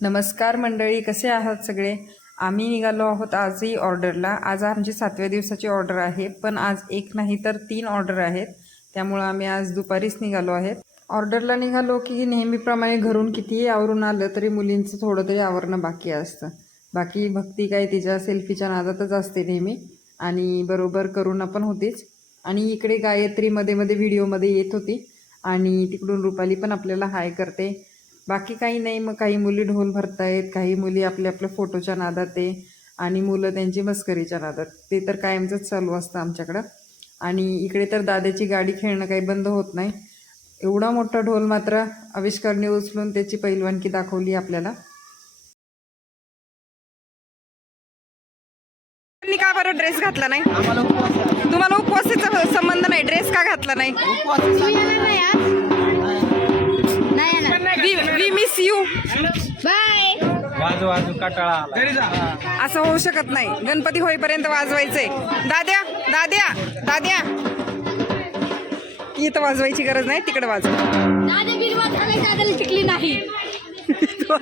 नमस्कार मंडळी कसे आहात सगळे? आम्ही निघालो आहोत आजही ऑर्डरला. आज आमची सातव्या दिवसाची ऑर्डर आहे पण आज एक नाही तर तीन ऑर्डर आहेत. त्यामुळं आम्ही आज दुपारीच निघालो आहेत. ऑर्डरला निघालो की नेहमीप्रमाणे घरून कितीही आवरून आलं तरी मुलींचं थोडं तरी आवरणं बाकी असतं. बाकी भक्ती काय तिच्या सेल्फीच्या नादातच असते नेहमी. आणि बरोबर करून पण होतीच. आणि इकडे गायत्री मध्ये मध्ये व्हिडिओमध्ये येत होती. आणि तिकडून रुपाली पण आपल्याला हाय करते. बाकी काही नाही मग काही मुली ढोल भरतायत काही मुली आपल्या आपल्या फोटोच्या नादात आहे आणि मुलं त्यांची मस्करीच्या नादात. ते तर कायमचंच चालू असतं आमच्याकडं. आणि इकडे तर दादाची गाडी खेळणं काही बंद होत नाही. एवढा मोठा ढोल मात्र आविष्कारने उचलून त्याची पैलवानकी दाखवली आपल्याला. का बरं ड्रेस घातला नाही. तुम्हाला उपवासाचा संबंध नाही. ड्रेस का घातला नाही? We we miss you bye वाजू वाजू कटाळा आला. असं होऊ शकत नाही. गणपती होईपर्यंत वाजवायचंय. दाद्या दाद्या दाद्या. इथं वाजवायची गरज नाही तिकडे वाजव. दादा बिलवा झालाय दादाला शिकली नाही. तो.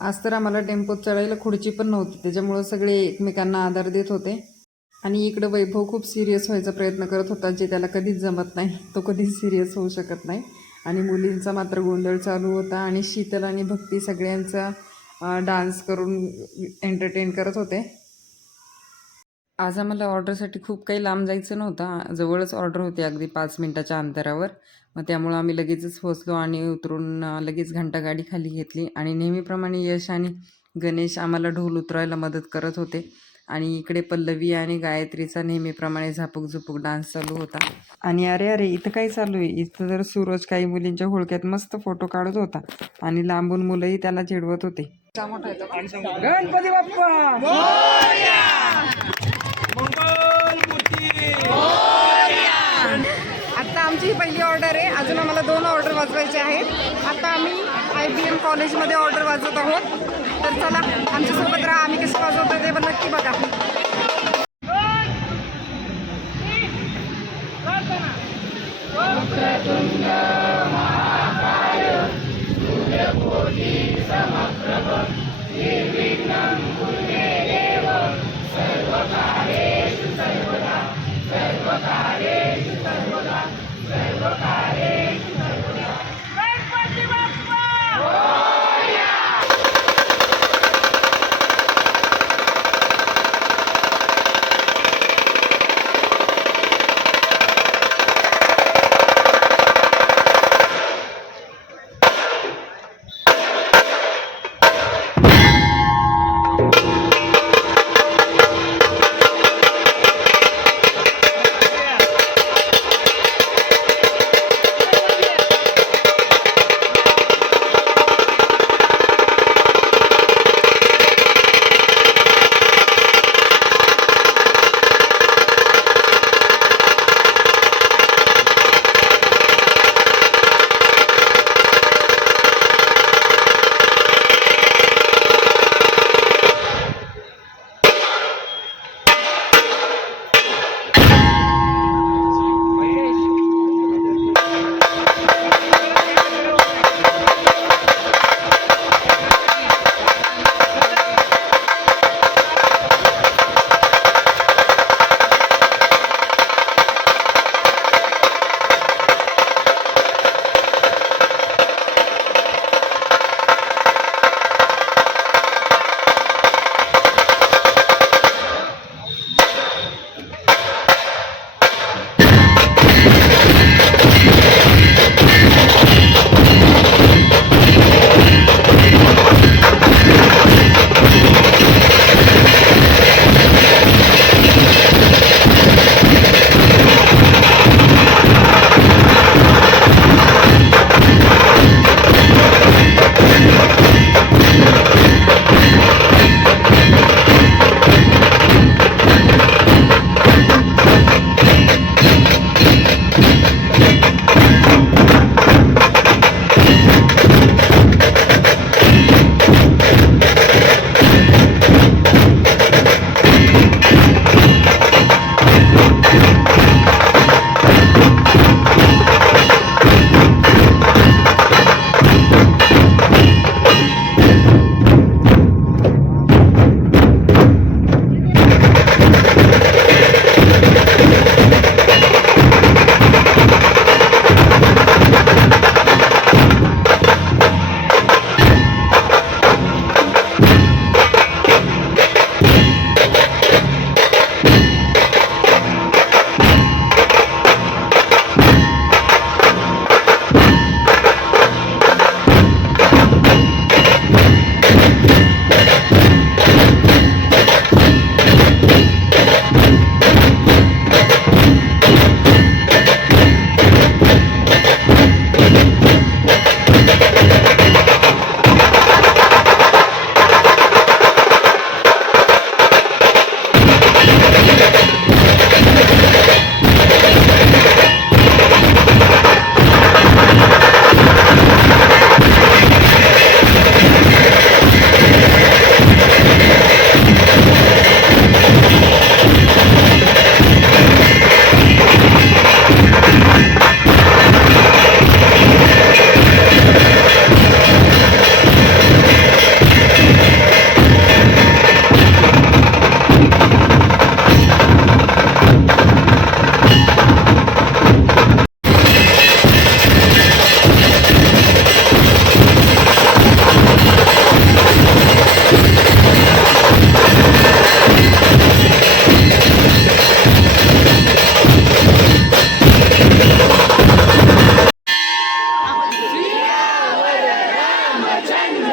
आज तर आम्हाला टेम्पोत चढायला खुर्ची पण नव्हती. त्याच्यामुळं सगळे एकमेकांना आधार देत होते. आणि इकडं वैभव खूप सिरियस व्हायचा प्रयत्न करत होता जे त्याला कधीच जमत नाही. तो कधीच सिरियस होऊ शकत नाही. आणि मुलींचा मात्र गोंधळ चालू होता आणि शीतल आणि भक्ती सगळ्यांचा डान्स करून एंटरटेन करत होते. आज आम्हाला ऑर्डरसाठी खूप काही लांब जायचं नव्हतं. जवळच ऑर्डर होती अगदी पाच मिनटाच्या अंतरावर. मग त्यामुळं आम्ही लगेचच पोचलो आणि उतरून लगेच घंटा गाडी खाली घेतली. आणि नेहमीप्रमाणे यश आणि गणेश आम्हाला ढोल उतरायला मदत करत होते. आणि इकडे पल्लवी आणि गायत्रीचा नेहमीप्रमाणे झापूक झुपूक डान्स चालू होता. आणि अरे अरे इथं काय चालू आहे? इथं तर सूरज काही मुलींच्या होळक्यात मस्त फोटो काढत होता. आणि लांबून मुलंही त्याला चिडवत होते. गणपती बाप्पा! आता आमची पहिली ऑर्डर आहे. अजून आम्हाला दोन ऑर्डर वाजवायचे आहेत. आता आम्ही आय बी एम कॉलेजमध्ये ऑर्डर वाजवत आहोत. तर चला आमच्यासोबत राहा आम्ही कसं वाजवतो ते पण नक्की बघा. महाकाय सूर्यकोटी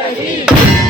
हरी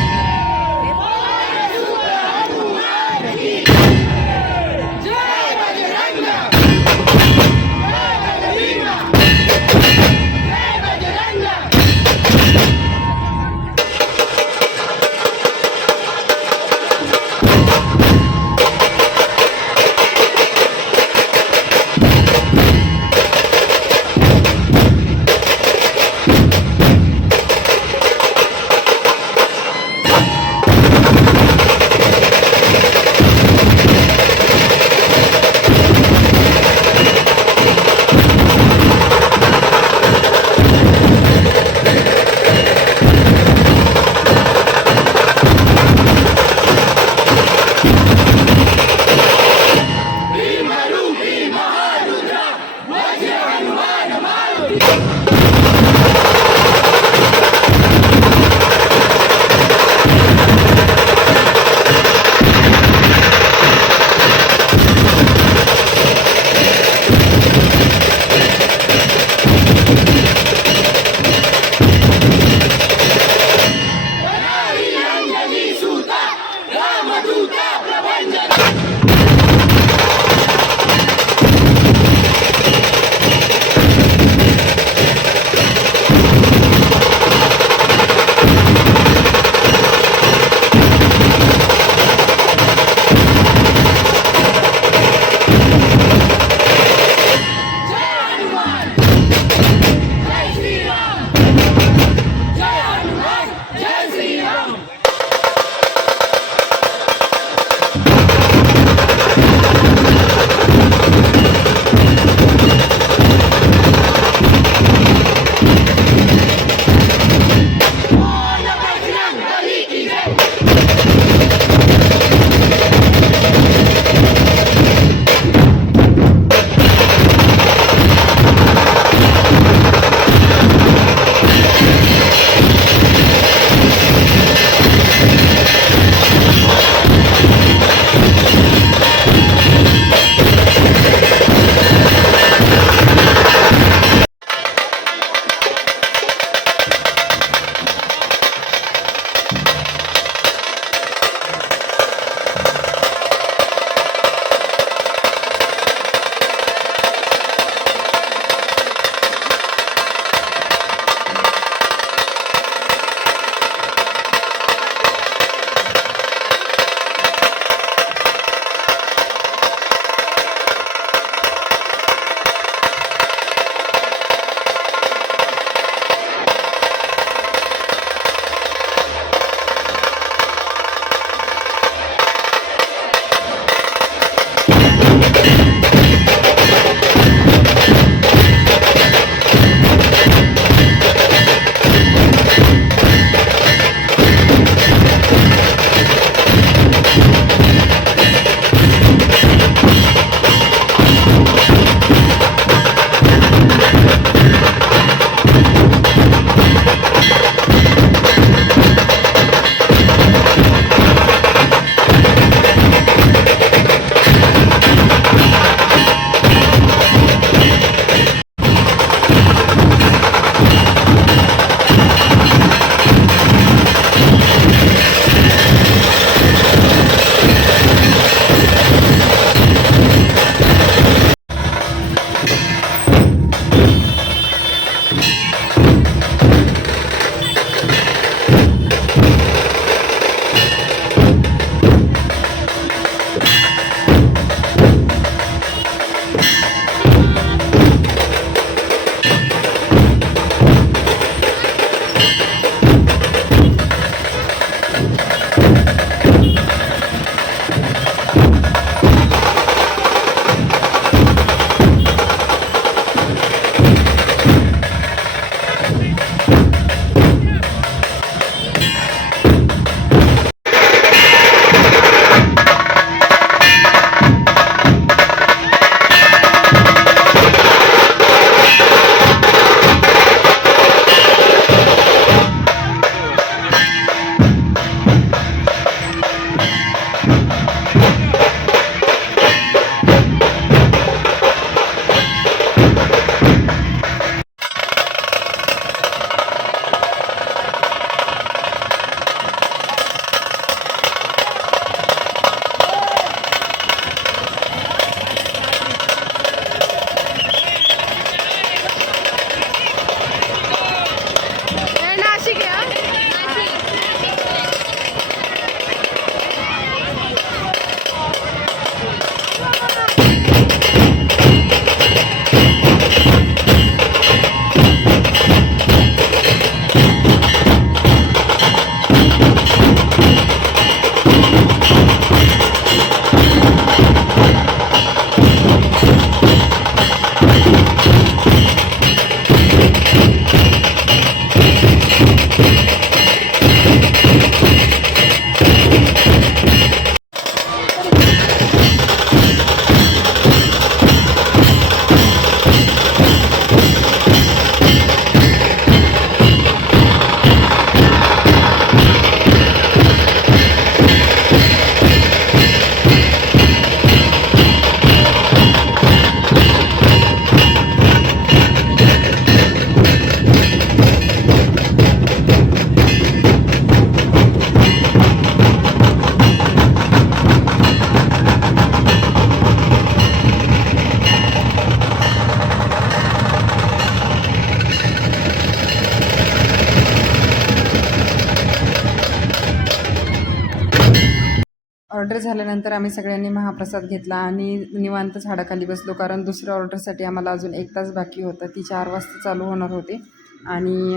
ऑर्डर झाल्यानंतर आम्ही सगळ्यांनी महाप्रसाद घेतला आणि निवांत झाडाखाली बसलो कारण दुसऱ्या ऑर्डरसाठी आम्हाला अजून एक तास बाकी होता. ती चार वाजता चालू होणार होते. आणि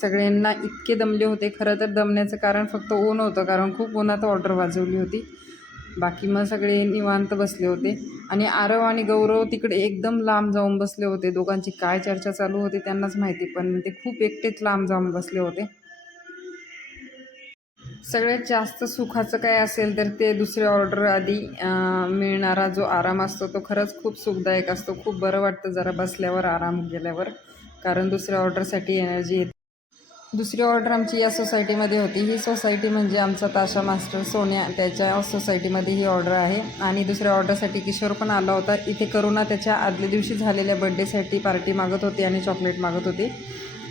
सगळ्यांना इतके दमले होते. खरं तर दमण्याचं कारण फक्त ऊन होतं कारण खूप उन्हात ऑर्डर वाजवली होती. बाकी मग सगळे निवांत बसले होते. आणि आरव आणि गौरव तिकडे एकदम लांब जाऊन बसले होते. दोघांची काय चर्चा चालू होती त्यांनाच माहिती पण ते खूप एकटेच लांब जाऊन बसले होते. सगळ्यात जास्त सुखाचं काय असेल तर ते दुसऱ्या ऑर्डर आधी मिळणारा जो आराम असतो तो खरंच खूप सुखदायक असतो. खूप बरं वाटतं जरा बसल्यावर आराम गेल्यावर कारण दुसऱ्या ऑर्डरसाठी एनर्जी येते. दुसरी ऑर्डर आमची या सोसायटीमध्ये होती. ही सोसायटी म्हणजे आमचा ताशा मास्टर सोन्या त्याच्या सोसायटीमध्ये ही ऑर्डर आहे. आणि दुसऱ्या ऑर्डरसाठी किशोर पण आला होता. इथे करुणा त्याच्या आदल्या दिवशी झालेल्या बड्डेसाठी पार्टी मागत होती आणि चॉकलेट मागत होती.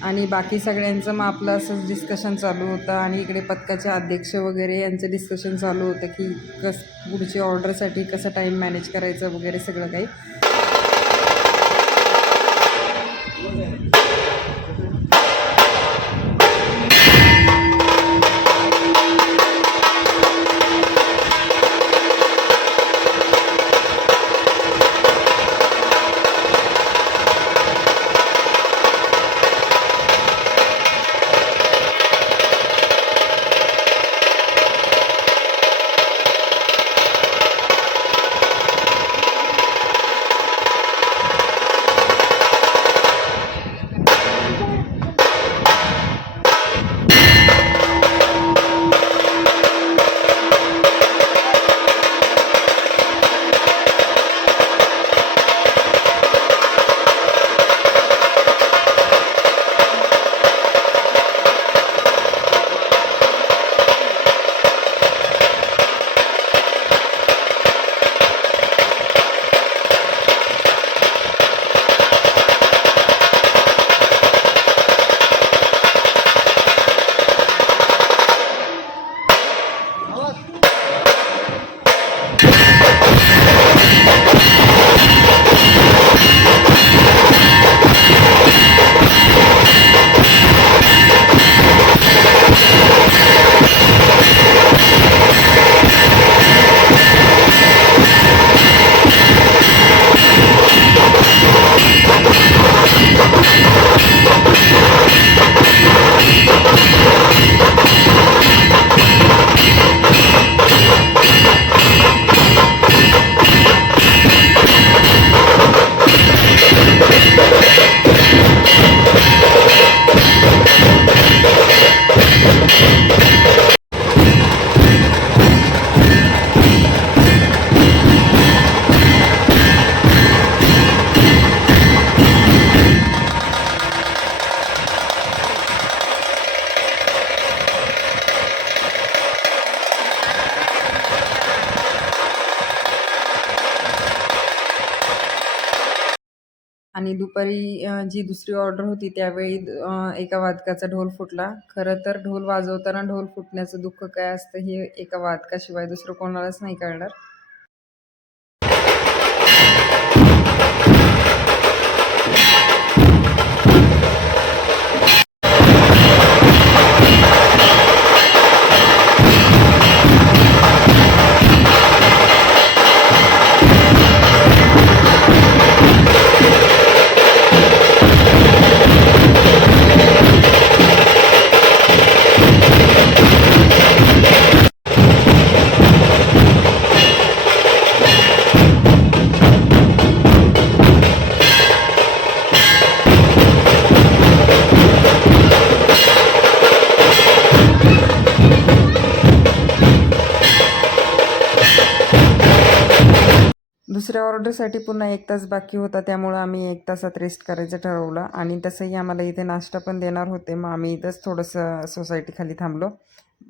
आणि बाकी सगळ्यांचं मग आपलं असंच डिस्कशन चालू होतं आणि इकडे पथकाचे अध्यक्ष वगैरे यांचं डिस्कशन चालू होतं की कस पुढची ऑर्डरसाठी कसं टाईम मॅनेज करायचं वगैरे सगळं काही. दुपारी जी दुसरी ऑर्डर होती त्यावेळी एका वादकाचा ढोल फुटला. खरं तर ढोल वाजवताना ढोल फुटण्याचं दुःख काय असतं हे एका वादकाशिवाय दुसरं कोणालाच नाही कळणार. ऑर्डरसाठी पुन्हा एक तास बाकी होता त्यामुळं आम्ही एक तासात रेस्ट करायचं ठरवलं. आणि तसंही आम्हाला इथे नाश्ता पण देणार होते. मग आम्ही इथंच थोडंसं सोसायटीखाली थांबलो.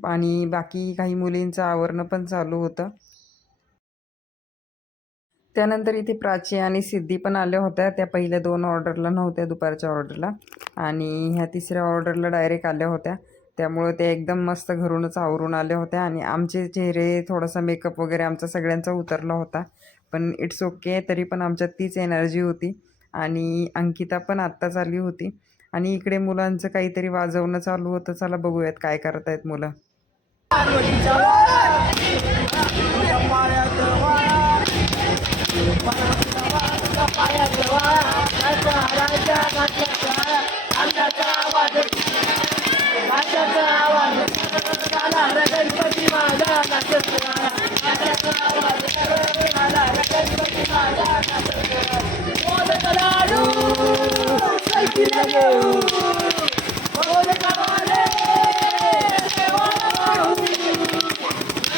आणि बाकी काही मुलींचं आवरणं पण चालू होतं. त्यानंतर इथे प्राची आणि सिद्धी पण आल्या होत्या. त्या पहिल्या दोन ऑर्डरला नव्हत्या दुपारच्या ऑर्डरला आणि ह्या तिसऱ्या ऑर्डरला डायरेक्ट आल्या होत्या. त्यामुळं ते एकदम मस्त घरूनच आवरून आल्या होत्या. आणि आमचे चेहरे थोडासा मेकअप वगैरे आमचा सगळ्यांचा उतरला होता. पण इट्स ओके तरी पण आमच्यात तीच एनर्जी होती. आणि अंकिता पण आत्ताच आली होती. आणि इकडे मुलांचं काहीतरी वाजवणं चालू होतं. चला बघूयात काय करत आहेत मुलं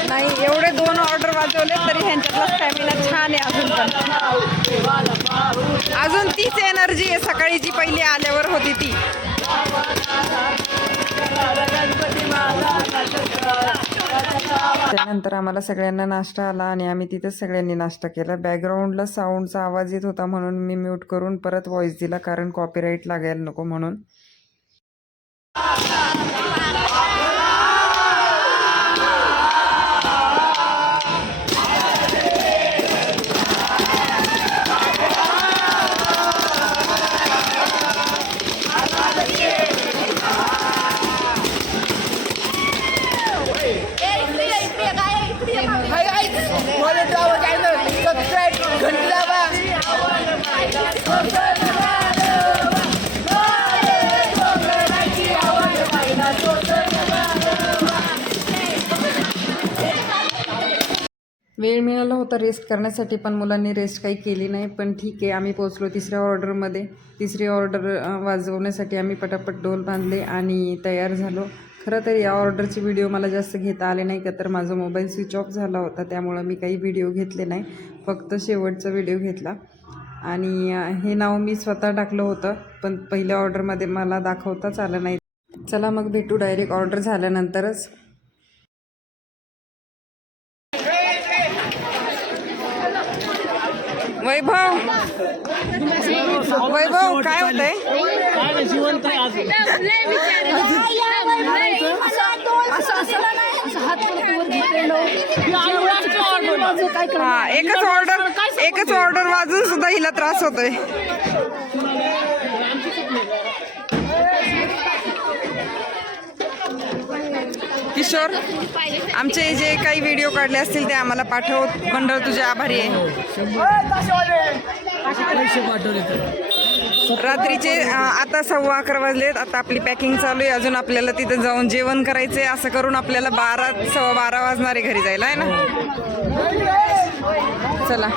नाही एवढे दोन ऑर्डर वाजवले तरी ह्यांच्यातला स्टॅमिना छान आहे अजून पण. अजून तीच एनर्जी आहे सकाळी जी पहिली आल्यावर होती ती. नंतर आम्हाला सगळ्यांना नाश्ता आला आणि आम्ही तिथेच सगळ्यांनी नाश्ता केला. बॅकग्राऊंडला साऊंडचा आवाज येत होता म्हणून मी म्यूट करून परत व्हॉइस दिला कारण कॉपीराईट लागायला नको म्हणून. वेळ मिळाला होता रेस्ट करण्यासाठी पण मुलांनी रेस्ट काही केली नाही. पण ठीक आहे आम्ही पोचलो तिसऱ्या ऑर्डरमध्ये तिसरी ऑर्डर वाजवण्यासाठी आम्ही पटापट डोल बांधले आणि तयार झालो. खरं तर या ऑर्डरचे व्हिडिओ मला जास्त घेता आले नाही का? तर माझा मोबाईल स्विच ऑफ झाला होता त्यामुळं मी काही व्हिडिओ घेतले नाही. फक्त शेवटचा व्हिडिओ घेतला. आणि हे नाव मी स्वतः टाकलं होतं पण पहिल्या ऑर्डरमध्ये मला दाखवताच आलं नाही. चला मग भेटू डायरेक्ट ऑर्डर झाल्यानंतरच. वैभव? वैभव काय होतंय? हा एकच ऑर्डर एकच ऑर्डर वाजून सुद्धा हिला त्रास होतोय. किशोर आमचे जे काही व्हिडिओ काढले असतील ते आम्हाला पाठव मंडळ तुझे आभारी आहे. रात्रीचे आता सव्वा अकरा वाजलेत. आता आपली पॅकिंग चालू आहे. अजून आपल्याला तिथं जाऊन जेवण करायचंय. असं करून आपल्याला बारा सव्वा बारा वाजणारे घरी जायला आहे ना? चला.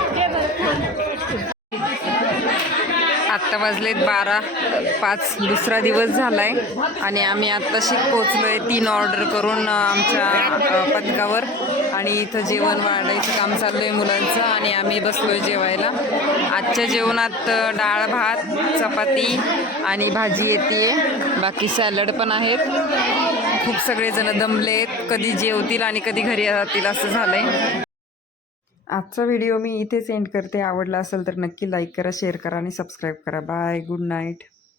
आत्ता वाजलेत बारा पाच दुसरा दिवस झाला आहे आणि आम्ही आत्ताशी पोचलो आहे तीन ऑर्डर करून आमच्या पथकावर. आणि इथं जेवण वाढायचं काम चालू आहे मुलांचं आणि आम्ही बसलो आहे जेवायला. आजच्या जेवणात डाळ भात चपाती आणि भाजी येते बाकी सॅलड पण आहेत. खूप सगळेजण दमले आहेत कधी जेवतील आणि कधी घरी जातील असं झालं आहे आजचा व्हिडिओ मी इथेच एंड करते. आवडला असेल तर नक्की लाईक करा शेअर करा आणि सबस्क्राईब करा. बाय. Good night.